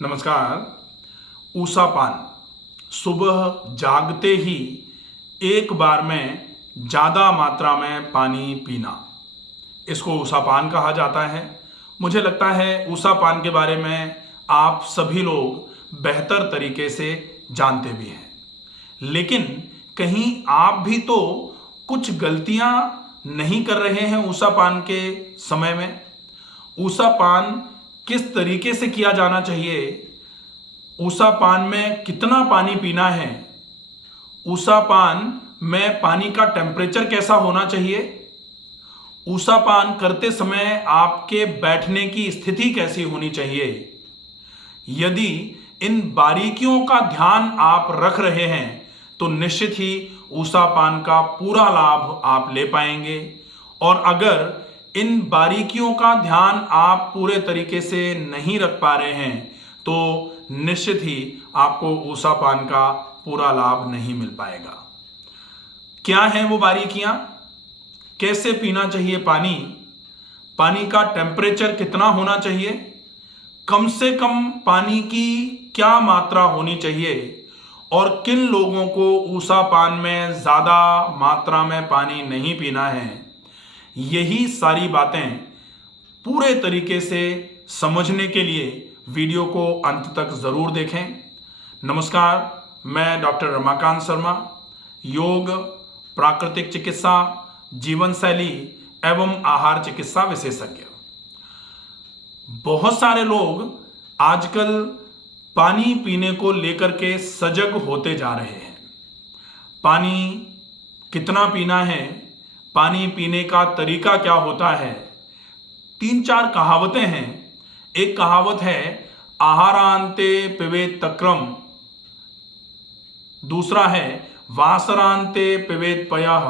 नमस्कार। ऊसापान सुबह जागते ही एक बार में ज़्यादा मात्रा में पानी पीना, इसको ऊसापान कहा जाता है। मुझे लगता है ऊसापान के बारे में आप सभी लोग बेहतर तरीके से जानते भी हैं, लेकिन कहीं आप भी तो कुछ गलतियां नहीं कर रहे हैं ऊसापान के समय में। ऊसापान किस तरीके से किया जाना चाहिए, ऊसापान में कितना पानी पीना है, ऊसापान में पानी का टेम्परेचर कैसा होना चाहिए, ऊसापान करते समय आपके बैठने की स्थिति कैसी होनी चाहिए। यदि इन बारीकियों का ध्यान आप रख रहे हैं तो निश्चित ही ऊसापान का पूरा लाभ आप ले पाएंगे। और अगर इन बारीकियों का ध्यान आप पूरे तरीके से नहीं रख पा रहे हैं तो निश्चित ही आपको ऊसापान का पूरा लाभ नहीं मिल पाएगा। क्या हैं वो बारीकियां? कैसे पीना चाहिए पानी, पानी का टेम्परेचर कितना होना चाहिए, कम से कम पानी की क्या मात्रा होनी चाहिए, और किन लोगों को ऊसापान में ज़्यादा मात्रा में पानी नहीं पीना है। यही सारी बातें पूरे तरीके से समझने के लिए वीडियो को अंत तक ज़रूर देखें। नमस्कार, मैं डॉक्टर रमाकांत शर्मा, योग, प्राकृतिक चिकित्सा, जीवन शैली एवं आहार चिकित्सा विशेषज्ञ। बहुत सारे लोग आजकल पानी पीने को लेकर के सजग होते जा रहे हैं। पानी कितना पीना है, पानी पीने का तरीका क्या होता है। 3-4 कहावतें हैं। एक कहावत है आहारांते पिबेत तक्रम, दूसरा है वासरांते पिबेत पयः,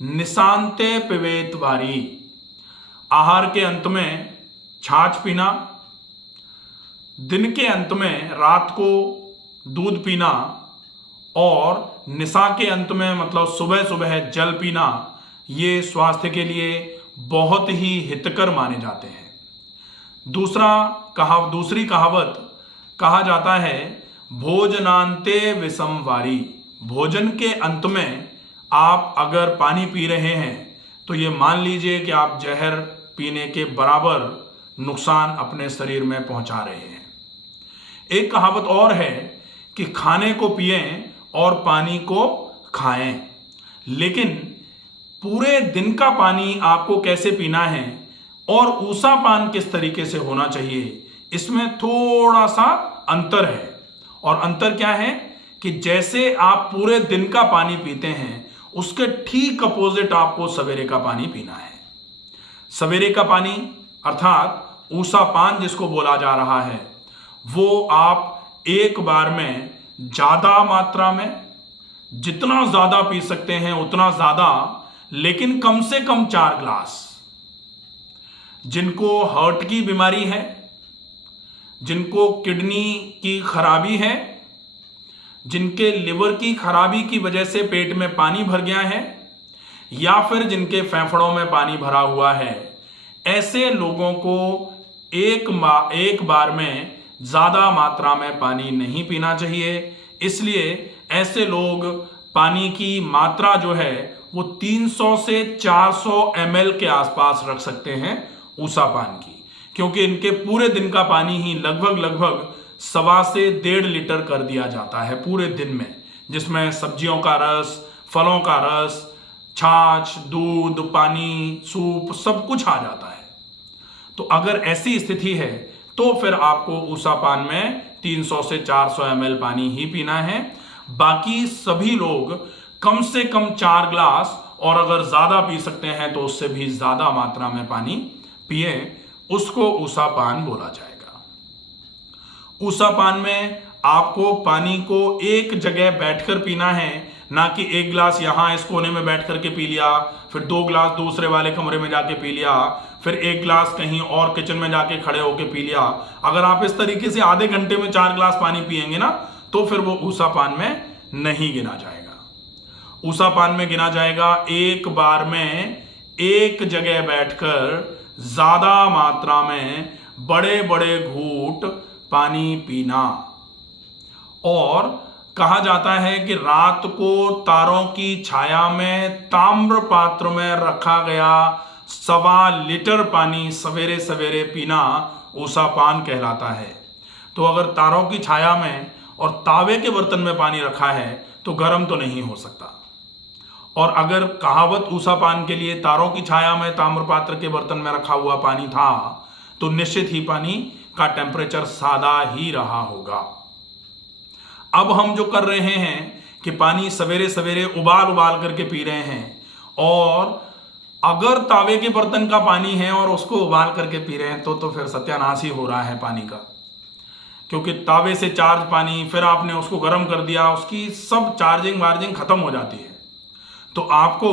निशांते पिबेत वारी। आहार के अंत में छाछ पीना, दिन के अंत में रात को दूध पीना, और निशा के अंत में मतलब सुबह सुबह जल पीना, ये स्वास्थ्य के लिए बहुत ही हितकर माने जाते हैं। दूसरी कहावत कहा जाता है भोजनांते विषम वारी। भोजन के अंत में आप अगर पानी पी रहे हैं तो ये मान लीजिए कि आप जहर पीने के बराबर नुकसान अपने शरीर में पहुंचा रहे हैं। एक कहावत और है कि खाने को पिएं और पानी को खाएं, लेकिन पूरे दिन का पानी आपको कैसे पीना है और ऊसापान किस तरीके से होना चाहिए, इसमें थोड़ा सा अंतर है। और अंतर क्या है कि जैसे आप पूरे दिन का पानी पीते हैं उसके ठीक अपोजिट आपको सवेरे का पानी पीना है। सवेरे का पानी अर्थात ऊसापान जिसको बोला जा रहा है, वो आप एक बार में ज्यादा मात्रा में, जितना ज्यादा पी सकते हैं उतना ज्यादा, लेकिन कम से कम 4 ग्लास। जिनको हार्ट की बीमारी है, जिनको किडनी की खराबी है, जिनके लिवर की खराबी की वजह से पेट में पानी भर गया है, या फिर जिनके फेफड़ों में पानी भरा हुआ है, ऐसे लोगों को एक बार में ज्यादा मात्रा में पानी नहीं पीना चाहिए। इसलिए ऐसे लोग पानी की मात्रा जो है वो 300 से 400 ml के आसपास रख सकते हैं ऊसापान की, क्योंकि इनके पूरे दिन का पानी ही लगभग 1.25 से 1.5 लीटर कर दिया जाता है पूरे दिन में, जिसमें सब्जियों का रस, फलों का रस, छाछ, दूध, पानी, सूप सब कुछ आ जाता है। तो अगर ऐसी स्थिति है तो फिर आपको ऊसापान में 300 से 400 ml पानी ही पीना है। बाकी सभी लोग कम से कम 4 ग्लास, और अगर ज्यादा पी सकते हैं तो उससे भी ज्यादा मात्रा में पानी पिए, उसको ऊसापान बोला जाएगा। ऊसापान में आपको पानी को एक जगह बैठकर पीना है, ना कि 1 ग्लास यहां इस कोने में बैठ करके पी लिया, फिर 2 ग्लास दूसरे वाले कमरे में जाके पी लिया, फिर 1 ग्लास कहीं और किचन में जाके खड़े होके पी लिया। अगर आप इस तरीके से आधे घंटे में 4 ग्लास पानी पिएंगे ना तो फिर वो ऊसापान में नहीं गिना जाएगा। ऊसापान में गिना जाएगा एक बार में एक जगह बैठकर ज्यादा मात्रा में बड़े बड़े घूंट पानी पीना। और कहा जाता है कि रात को तारों की छाया में ताम्र पात्र में रखा गया 1.25 लीटर पानी सवेरे सवेरे पीना ऊषापान कहलाता है। तो अगर तारों की छाया में और तावे के बर्तन में पानी रखा है तो गर्म तो नहीं हो सकता। और अगर कहावत ऊषापान के लिए तारों की छाया में ताम्र पात्र के बर्तन में रखा हुआ पानी था तो निश्चित ही पानी का टेम्परेचर सादा ही रहा होगा। अब हम जो कर रहे हैं कि पानी सवेरे सवेरे उबाल उबाल करके पी रहे हैं, और अगर तावे के बर्तन का पानी है और उसको उबाल करके पी रहे हैं तो फिर सत्यानाश ही हो रहा है पानी का। क्योंकि तावे से चार्ज पानी, फिर आपने उसको गर्म कर दिया, उसकी सब चार्जिंग वार्जिंग खत्म हो जाती है। तो आपको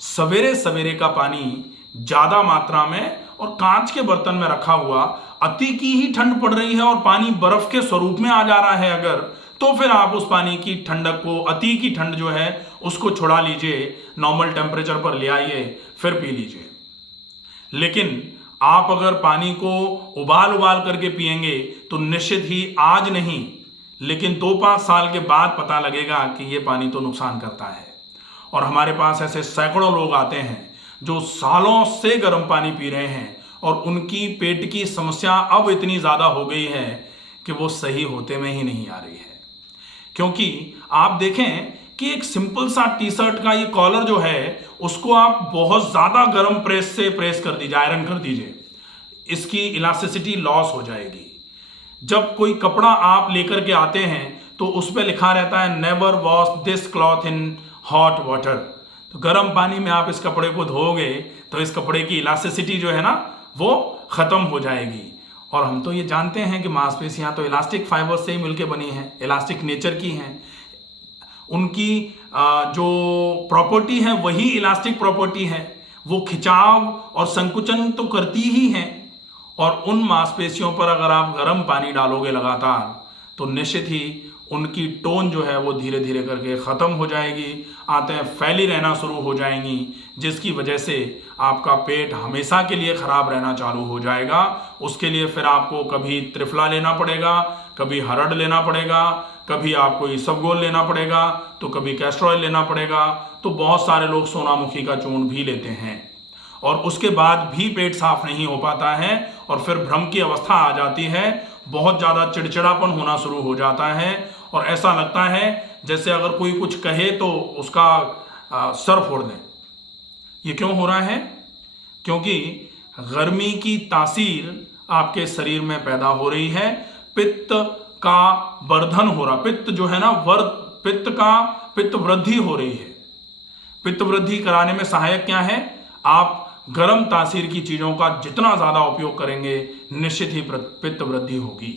सवेरे सवेरे का पानी ज्यादा मात्रा में और कांच के बर्तन में रखा हुआ, अति की ही ठंड पड़ रही है और पानी बर्फ के स्वरूप में आ जा रहा है अगर, तो फिर आप उस पानी की ठंडक को, अति की ठंड जो है उसको छुड़ा लीजिए, नॉर्मल टेम्परेचर पर ले आइए, फिर पी लीजिए। लेकिन आप अगर पानी को उबाल उबाल करके पिएंगे तो निश्चित ही आज नहीं लेकिन 2-5 साल के बाद पता लगेगा कि ये पानी तो नुकसान करता है। और हमारे पास ऐसे सैकड़ों लोग आते हैं जो सालों से गर्म पानी पी रहे हैं और उनकी पेट की समस्या अब इतनी ज़्यादा हो गई है कि वो सही होते में ही नहीं आ रही है। क्योंकि आप देखें कि एक सिंपल सा टी शर्ट का ये कॉलर जो है उसको आप बहुत ज़्यादा गर्म प्रेस से प्रेस कर दीजिए, आयरन कर दीजिए, इसकी इलास्टिसिटी लॉस हो जाएगी। जब कोई कपड़ा आप लेकर के आते हैं तो उस पर लिखा रहता है never wash this cloth in hot water. तो गर्म पानी में आप इस कपड़े को धोओगे तो इस कपड़े की इलास्टिसिटी जो है ना वो खत्म हो जाएगी। और हम तो ये जानते हैं कि मांसपेशियां तो इलास्टिक फाइबर से ही मिलकर बनी हैं, इलास्टिक नेचर की हैं। उनकी जो प्रॉपर्टी है वही इलास्टिक प्रॉपर्टी है, वो खिंचाव और संकुचन तो करती ही हैं। और उन मांसपेशियों पर अगर आप गर्म पानी डालोगे लगातार तो निश्चित ही उनकी टोन जो है वो धीरे धीरे करके ख़त्म हो जाएगी, आंतें फैली रहना शुरू हो जाएंगी, जिसकी वजह से आपका पेट हमेशा के लिए ख़राब रहना चालू हो जाएगा। उसके लिए फिर आपको कभी त्रिफला लेना पड़ेगा, कभी हरड़ लेना पड़ेगा, कभी आपको इसबगोल लेना पड़ेगा, तो कभी कैस्टर ऑयल लेना पड़ेगा। तो बहुत सारे लोग सोनामुखी का चूर्ण भी लेते हैं और उसके बाद भी पेट साफ नहीं हो पाता है और फिर भ्रम की अवस्था आ जाती है, बहुत ज़्यादा चिड़चिड़ापन होना शुरू हो जाता है और ऐसा लगता है जैसे अगर कोई कुछ कहे तो उसका सर फोड़ दें। ये क्यों हो रहा है? क्योंकि गर्मी की तासीर आपके शरीर में पैदा हो रही है, पित्त का वर्धन हो रहा, पित्त जो है ना पित्त वृद्धि हो रही है। पित्त वृद्धि कराने में सहायक क्या है? आप गर्म तासीर की चीजों का जितना ज्यादा उपयोग करेंगे निश्चित ही पित्त वृद्धि होगी।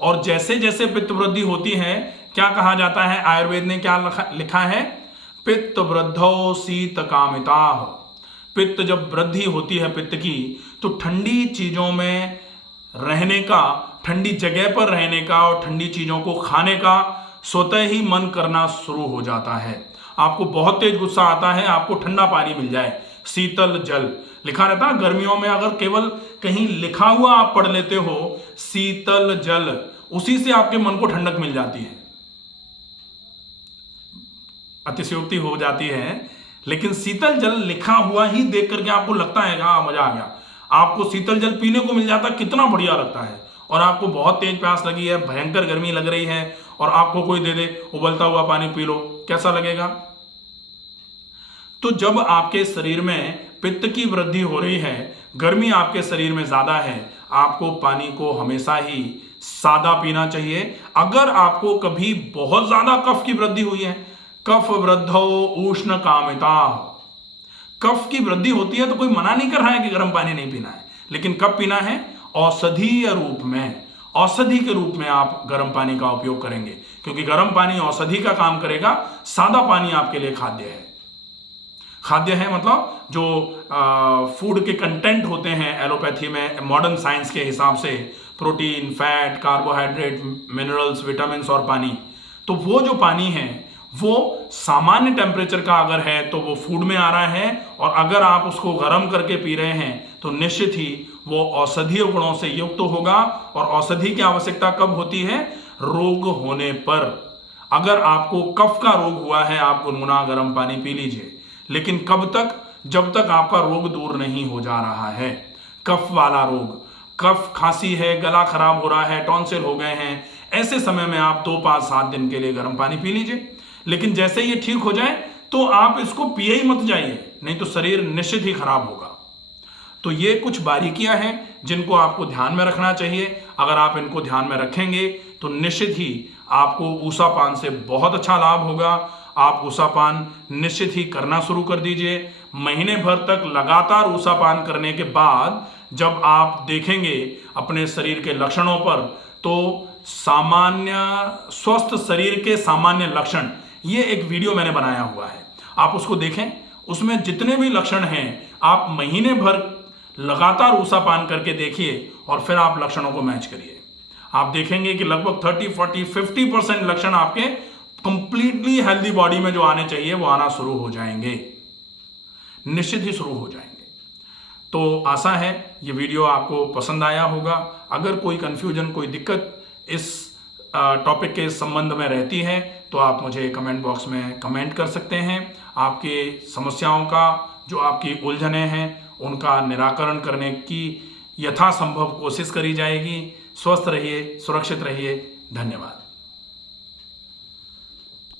और जैसे जैसे पित्त वृद्धि होती है, क्या कहा जाता है? आयुर्वेद ने क्या लिखा है? पित्त वृद्धौ शीत कामिता। पित्त जब वृद्धि होती है पित्त की, तो ठंडी चीजों में रहने का, ठंडी जगह पर रहने का और ठंडी चीजों को खाने का स्वतः ही मन करना शुरू हो जाता है। आपको बहुत तेज गुस्सा आता है, आपको ठंडा पानी मिल जाए, शीतल जल लिखा रहता है। गर्मियों में अगर केवल कहीं लिखा हुआ आप पढ़ लेते हो शीतल जल, उसी से आपके मन को ठंडक मिल जाती है। अतिशयोक्ति हो जाती है, लेकिन शीतल जल लिखा हुआ ही देख करके आपको लगता है हाँ मजा आ गया, आपको शीतल जल पीने को मिल जाता, कितना बढ़िया लगता है। और आपको बहुत तेज प्यास लगी है, भयंकर गर्मी लग रही है और आपको कोई दे दे उबलता हुआ पानी पी लो, कैसा लगेगा? तो जब आपके शरीर में पित्त की वृद्धि हो रही है, गर्मी आपके शरीर में ज्यादा है, आपको पानी को हमेशा ही सादा पीना चाहिए। अगर आपको कभी बहुत ज्यादा कफ की वृद्धि हुई है, कफ वृद्धौ उष्ण कामिता, कफ की वृद्धि होती है तो कोई मना नहीं कर रहा है कि गर्म पानी नहीं पीना है, लेकिन कब पीना है? औषधीय रूप में, औषधि के रूप में आप गर्म पानी का उपयोग करेंगे, क्योंकि गर्म पानी औषधि का काम करेगा, सादा पानी आपके लिए खाद्य है। खाद्य है मतलब जो फूड के कंटेंट होते हैं एलोपैथी में, मॉडर्न साइंस के हिसाब से, protein, fat, carbohydrate, minerals, vitamins और पानी। तो वो जो पानी है वो सामान्य टेम्परेचर का अगर है तो वो फूड में आ रहा है, और अगर आप उसको गर्म करके पी रहे हैं तो निश्चित ही वो औषधीय गुणों से युक्त होगा। और औषधि की आवश्यकता कब होती है? रोग होने पर। अगर आपको कफ का रोग हुआ है, आप गुनगुना गर्म पानी पी लीजिए, लेकिन कब तक? जब तक आपका रोग दूर नहीं हो जा रहा है। कफ वाला रोग, कफ खांसी है, गला खराब हो रहा है, टॉन्सिल हो गए हैं, ऐसे समय में आप 2, 5, 7 दिन के लिए गर्म पानी पी लीजिए। लेकिन जैसे ये ठीक हो जाए तो आप इसको पिए ही मत जाइए, नहीं तो शरीर निश्चित ही खराब होगा। तो ये कुछ बारीकियां हैं जिनको आपको ध्यान में रखना चाहिए। अगर आप इनको ध्यान में रखेंगे तो निश्चित ही आपको ऊषा पान से बहुत अच्छा लाभ होगा। आप ऊषा पान निश्चित ही करना शुरू कर दीजिए। महीने भर तक लगातार ऊषा पान करने के बाद जब आप देखेंगे अपने शरीर के लक्षणों पर, तो सामान्य स्वस्थ शरीर के सामान्य लक्षण, ये एक वीडियो मैंने बनाया हुआ है, आप उसको देखें। उसमें जितने भी लक्षण हैं आप महीने भर लगातार ऊषा पान करके देखिए और फिर आप लक्षणों को मैच करिए। आप देखेंगे कि लगभग 30, 40, 50% लक्षण आपके कंप्लीटली हेल्दी बॉडी में जो आने चाहिए वो आना शुरू हो जाएंगे, निश्चित ही शुरू हो जाएंगे। तो आशा है ये वीडियो आपको पसंद आया होगा। अगर कोई कंफ्यूजन, कोई दिक्कत इस टॉपिक के संबंध में रहती है तो आप मुझे कमेंट बॉक्स में कमेंट कर सकते हैं। आपकी समस्याओं का, जो आपकी उलझने हैं, उनका निराकरण करने की यथासंभव कोशिश करी जाएगी। स्वस्थ रहिए, सुरक्षित रहिए। धन्यवाद।